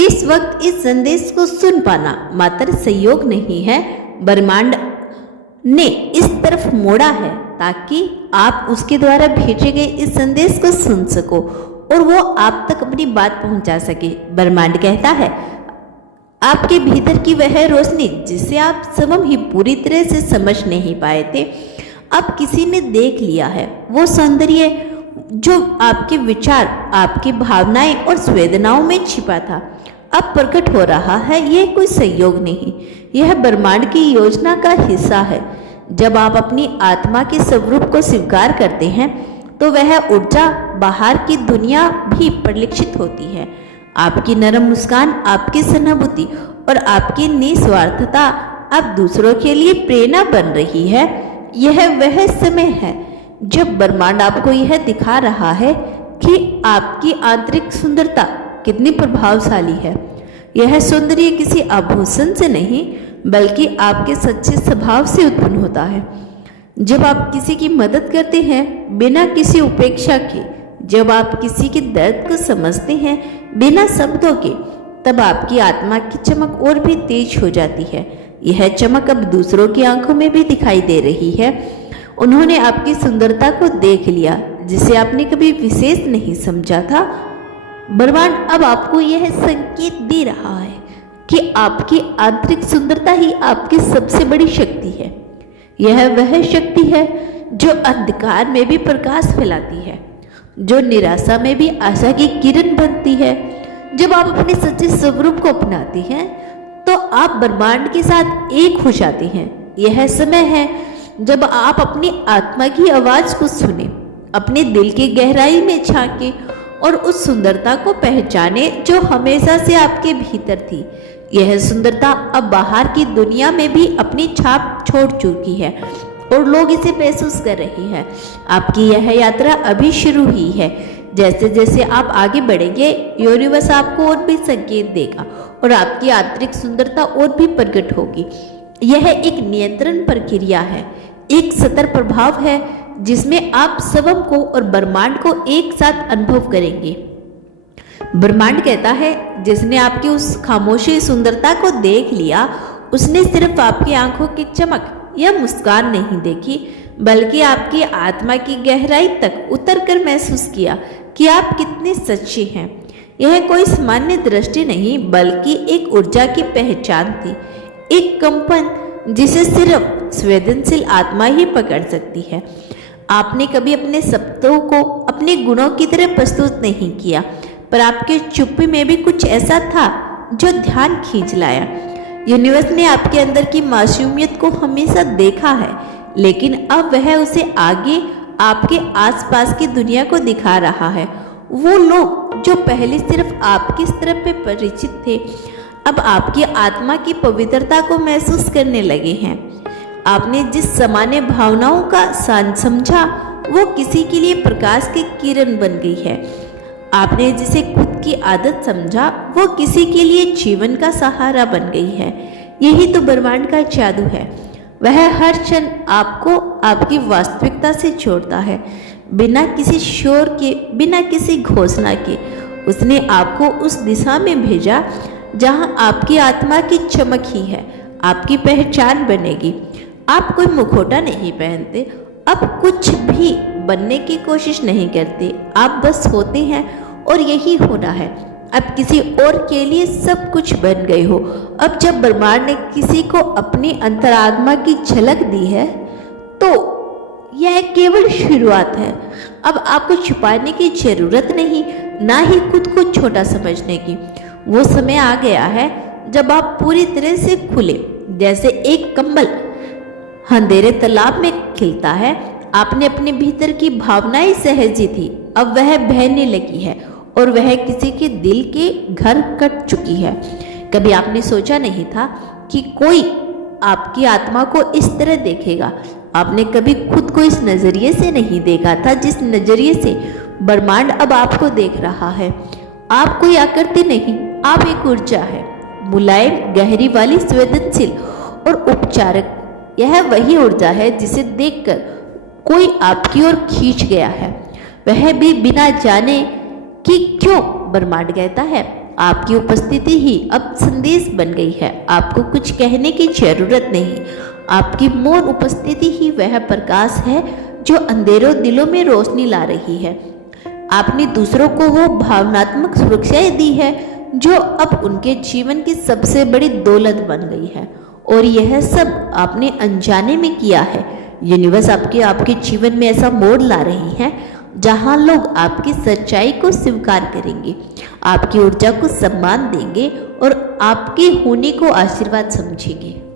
इस वक्त इस संदेश को सुन पाना मात्र संयोग नहीं है, ब्रह्मांड ने इस तरफ मोड़ा है ताकि आप उसके द्वारा भेजे गए इस संदेश को सुन सको और वो आप तक अपनी बात पहुंचा सके। ब्रह्मांड कहता है आपके भीतर की वह रोशनी जिसे आप स्वयं ही पूरी तरह से समझ नहीं पाए थे, अब किसी ने देख लिया है। वो सौंदर्य जो आपके विचार, आपकी भावनाएं और संवेदनाओं में छिपा था, अब प्रकट हो रहा है। यह कोई संयोग नहीं, यह ब्रह्मांड की योजना का हिस्सा है। जब आप अपनी आत्मा के स्वरूप को स्वीकार करते हैं तो वह ऊर्जा बाहर की दुनिया भी परिलक्षित होती है। आपकी नरम मुस्कान, आपकी सहानुभूति और आपकी निस्वार्थता अब दूसरों के लिए प्रेरणा बन रही है। यह वह समय है जब ब्रह्मांड आपको यह दिखा रहा है कि आपकी आंतरिक सुंदरता कितनी प्रभावशाली है। यह सौंदर्य किसी आभूषण से नहीं बल्कि आपके सच्चे स्वभाव से उत्पन्न होता है। जब आप किसी की मदद करते हैं बिना किसी उपेक्षा के, जब आप किसी के दर्द को समझते हैं बिना शब्दों के, तब आपकी आत्मा की चमक और भी तेज हो जाती है। यह चमक अब दूसरों की आंखों में भी दिखाई दे रही है। उन्होंने आपकी सुंदरता को देख लिया जिसे आपने कभी विशेष नहीं समझा था। ब्रह्मांड अब आपको यह संकेत दे रहा है कि आपकी आंतरिक सुंदरता ही आपकी सबसे बड़ी शक्ति है। यह वह शक्ति है जो अंधकार में भी प्रकाश फैलाती है, जो निराशा में भी आशा की किरण बनती है। जब आप अपने सच्चे स्वरूप को अपनाती हैं तो आप ब्रह्मांड के साथ एक हो जाते हैं। यह समय है जब आप अपनी आत्मा की आवाज को सुने, अपने दिल की गहराई में झांके और उस सुंदरता को पहचाने जो हमेशा से आपके भीतर थी। यह सुंदरता अब बाहर की दुनिया में भी अपनी छाप छोड़ चुकी है और लोग इसे महसूस कर रहे हैं। आपकी यह यात्रा अभी शुरू हुई है। जैसे जैसे आप आगे बढ़ेंगे, यूनिवर्स आपको और भी संकेत देगा और आपकी आंतरिक सुंदरता और भी प्रकट होगी। यह एक नियंत्रण प्रक्रिया है, एक सतत प्रभाव है जिसमें आप स्वयं को और ब्रह्मांड को एक साथ अनुभव करेंगे। ब्रह्मांड कहता है जिसने आपकी उस खामोशी सुंदरता को देख लिया, उसने सिर्फ आपकी आंखों की चमक या मुस्कान नहीं देखी बल्कि आपकी आत्मा की गहराई तक उतरकर महसूस किया कि आप कितने सच्चे हैं। यह कोई सामान्य दृष्टि नहीं बल्कि एक ऊर्जा की पहचान थी, एक कंपन जिसे सिर्फ संवेदनशील आत्मा ही पकड़ सकती है। आपने कभी अपने शब्दों को अपने गुणों की तरह प्रस्तुत नहीं किया, पर आपके चुप्पी में भी कुछ ऐसा था जो ध्यान खींच लाया। यूनिवर्स ने आपके अंदर की मासूमियत को हमेशा देखा है, लेकिन अब वह उसे आगे आपके आसपास की दुनिया को दिखा रहा है। वो लोग जो पहले सिर्फ आपकी तरफ पे परिचित थे, अब आपकी आत्मा की पवित्रता को महसूस करने लगे हैं। आपने जिस सामान्य भावनाओं का समझा वो किसी के लिए प्रकाश की किरण बन गई है। आपने जिसे खुद की आदत समझा वो किसी के लिए जीवन का सहारा बन गई है। यही तो ब्रह्मांड का जादू है। वह हर क्षण आपको आपकी वास्तविकता से जोड़ता है, बिना किसी शोर के, बिना किसी घोषणा के। उसने आपको उस दिशा में भेजा जहां आपकी आत्मा की चमक ही है, आपकी पहचान बनेगी। आप कोई मुखौटा नहीं पहनते, अब कुछ भी बनने की कोशिश नहीं करते, आप बस होते हैं और यही होना है। अब किसी और के लिए सब कुछ बन गए हो। अब जब ब्रह्मांड ने किसी को अपनी अंतरात्मा की झलक दी है तो यह केवल शुरुआत है। अब आपको छुपाने की जरूरत नहीं, ना ही खुद को छोटा समझने की। वो समय आ गया है जब आप पूरी तरह से खुले, जैसे एक कमल अंधेरे तालाब में खिलता है। आपने अपने भीतर की भावनाएं सहेजी थी, अब वह बहने लगी है और वह किसी के दिल के घर कट चुकी है। कभी आपने सोचा नहीं था कि कोई आपकी आत्मा को इस तरह देखेगा। आपने कभी खुद को इस नजरिए से नहीं देखा था जिस नजरिए से ब्रह्मांड अब आपको देख रहा है। आप कोई आकृति नहीं, आप एक ऊर्जा है, मुलायम, गहरी वाली, संवेदनशील और उपचारक। यह वही ऊर्जा है जिसे देखकर कोई आपकी ओर खींच गया है, वह भी बिना जाने कि क्यों। ब्रह्मांड कहता है आपकी उपस्थिति ही अब संदेश बन गई है। आपको कुछ कहने की जरूरत नहीं। आपकी मौन उपस्थिति ही वह प्रकाश है जो अंधेरों दिलों में रोशनी ला रही है। आपने दूसरों को वो भावनात्मक सुरक्षाएं दी है जो अब उनके जीवन की सबसे बड़ी दौलत बन गई है। और यह सब आपने अनजाने में किया है। यूनिवर्स आपके जीवन में ऐसा मोड़ ला रही है जहां लोग आपकी सच्चाई को स्वीकार करेंगे, आपकी ऊर्जा को सम्मान देंगे और आपके होने को आशीर्वाद समझेंगे।